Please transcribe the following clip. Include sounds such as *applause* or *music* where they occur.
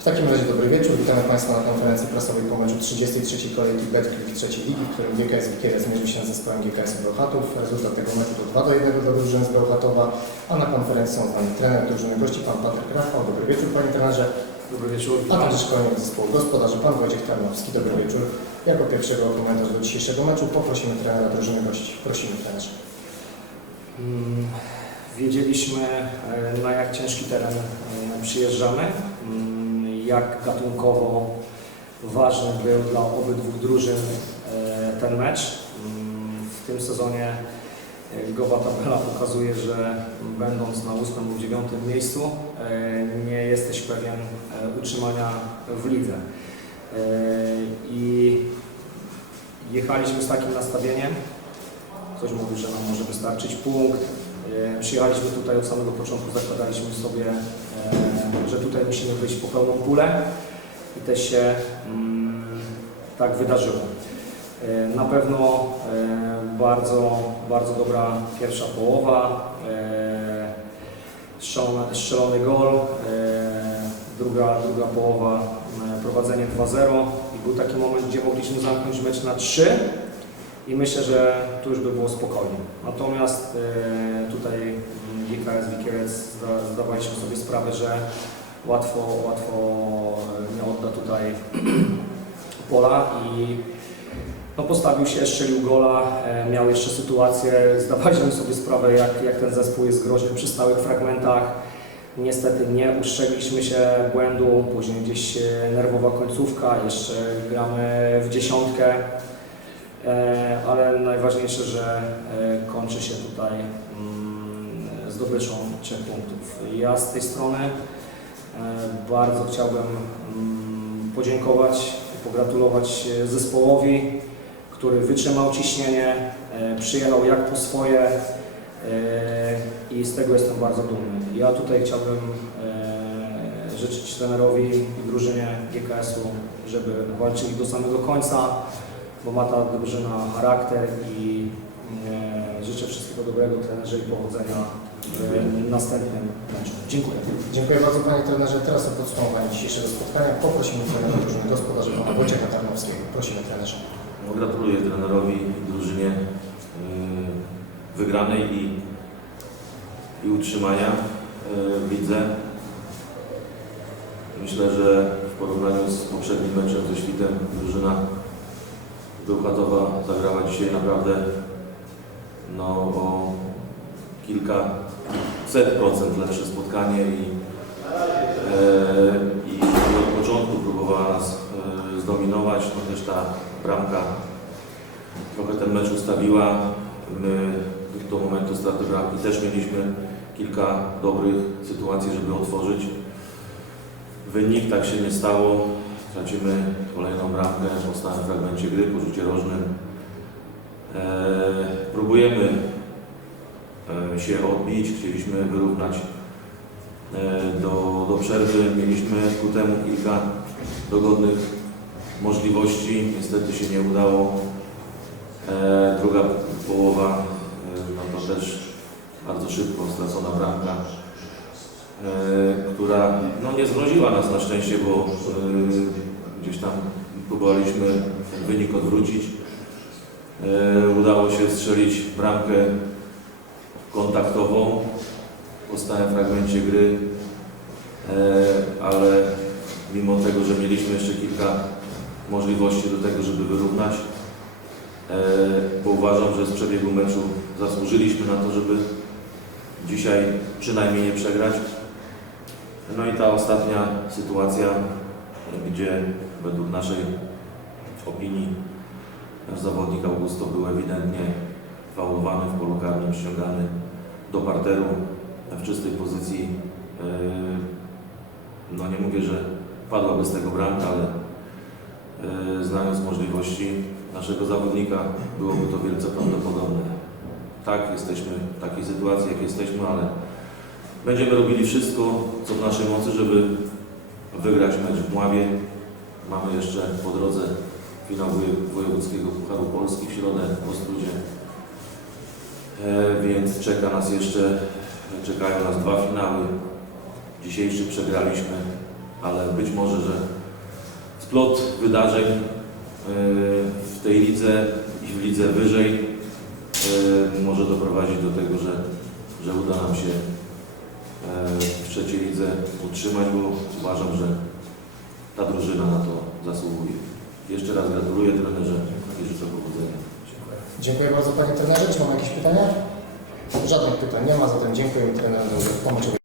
W takim razie dobry wieczór. Witamy Państwa na konferencji prasowej po meczu 33. kolejki Betclic trzeciej ligi, w którym GKS Wikieres zmierzył się z zespołem GKS Bełchatów. Rezultat tego meczu to 2 do 1 do drużyny z Bełchatowa, a na konferencji są z nami trener drużyny gości, pan Patryk Rafał. Dobry wieczór Panie trenerze. Dobry wieczór. A także szkolenie zespołu gospodarzy, pan Wojciech Tarnowski. Dobry wieczór. Jako pierwszego komentarz do dzisiejszego meczu poprosimy trenera drużyny gości. Prosimy trenerze. Mm, Wiedzieliśmy, e, na jak ciężki teren e, przyjeżdżamy, mm, jak gatunkowo ważny był dla obydwu drużyn e, ten mecz. Mm, W tym sezonie gowa tabela pokazuje, że będąc na ósmym lub dziewiątym miejscu nie jesteś pewien utrzymania w lidze. I jechaliśmy z takim nastawieniem, Ktoś mówił, że nam może wystarczyć punkt. E, Przyjechaliśmy tutaj od samego początku, zakładaliśmy sobie, e, że tutaj musimy wyjść po pełną pulę i też się mm, tak wydarzyło. E, Na pewno bardzo, bardzo dobra pierwsza połowa, strzelony, strzelony gol, druga, druga połowa prowadzenie 2-0 i był taki moment, gdzie mogliśmy zamknąć mecz na 3 i myślę, że tu już by było spokojnie. Natomiast e, tutaj mm, GKS Wikierec zda, zdawaliśmy sobie sprawę, że łatwo, łatwo e, nie odda tutaj *clears throat* pola i no, postawił się, strzelił gola, e, miał jeszcze sytuację, zdawaliśmy sobie sprawę, jak, jak ten zespół jest groźny przy stałych fragmentach. Niestety nie ustrzegliśmy się błędu, później gdzieś nerwowa końcówka, jeszcze gramy w dziesiątkę. E, ale najważniejsze, że e, kończy się tutaj mm, zdobyczą trzech punktów. Ja z tej strony e, bardzo chciałbym mm, podziękować, pogratulować e, zespołowi, który wytrzymał ciśnienie, przyjechał jak po swoje i z tego jestem bardzo dumny. Ja tutaj chciałbym życzyć trenerowi i drużynie GKS-u, żeby walczyli do samego końca, bo ma ta drużyna charakter i e, życzę wszystkiego dobrego trenerze i powodzenia w następnym meczu. Dziękuję. Dziękuję bardzo Panie trenerze. Teraz o podsumowanie dzisiejszego spotkania poprosimy trenera drużyny gospodarzy pana Wojciecha Tarnowskiego. Prosimy trenerze. No, gratuluję trenerowi drużynie yy, wygranej i, i utrzymania yy, w lidze. Myślę, że w porównaniu z poprzednim meczem ze Świtem drużyna Bełchatowa zagrała dzisiaj naprawdę no, o kilka set procent lepsze spotkanie i, yy, i od początku próbowała nas yy, zdominować. No też ta bramka trochę ten mecz ustawiła. My do momentu straty bramki też mieliśmy kilka dobrych sytuacji, żeby otworzyć. Wynik tak się nie stało. Tracimy kolejną bramkę po stałym fragmencie gry, po rzucie rożnym. Eee, próbujemy e, się odbić, chcieliśmy wyrównać e, do, do przerwy. Mieliśmy ku temu kilka dogodnych możliwości. Niestety się nie udało. E, druga połowa, e, no to też bardzo szybko stracona bramka, e, która no, nie zmroziła nas na szczęście, bo e, gdzieś tam próbowaliśmy wynik odwrócić. E, udało się strzelić bramkę kontaktową po stałym fragmencie gry, e, ale mimo tego, że mieliśmy jeszcze kilka możliwości do tego, żeby wyrównać, e, bo uważam, że z przebiegu meczu zasłużyliśmy na to, żeby dzisiaj przynajmniej nie przegrać. No i ta ostatnia sytuacja, gdzie według naszej opinii zawodnik Augusto był ewidentnie faulowany w polu karnym, ściągany do parteru w czystej pozycji. E, No nie mówię, że padłaby z tego bramka, ale e, znając możliwości naszego zawodnika, byłoby to wielce prawdopodobne. Tak, jesteśmy w takiej sytuacji, jak jesteśmy, ale będziemy robili wszystko, co w naszej mocy, żeby wygrać mecz w Mławie. Mamy jeszcze po drodze finał woje- wojewódzkiego Pucharu Polski w środę w Ostrudzie. E, więc czeka nas jeszcze, czekają nas dwa finały. Dzisiejszy przegraliśmy, ale być może, że splot wydarzeń e, w tej lidze i w lidze wyżej e, może doprowadzić do tego, że, że uda nam się w trzeciej lidze utrzymać, bo uważam, że ta drużyna na to zasługuje. Jeszcze raz gratuluję trenerze i życzę powodzenia. Dziękuję bardzo Panie Trenerze. Czy mamy jakieś pytania? Żadnych pytań nie ma, zatem dziękuję trenerowi pomoczowi.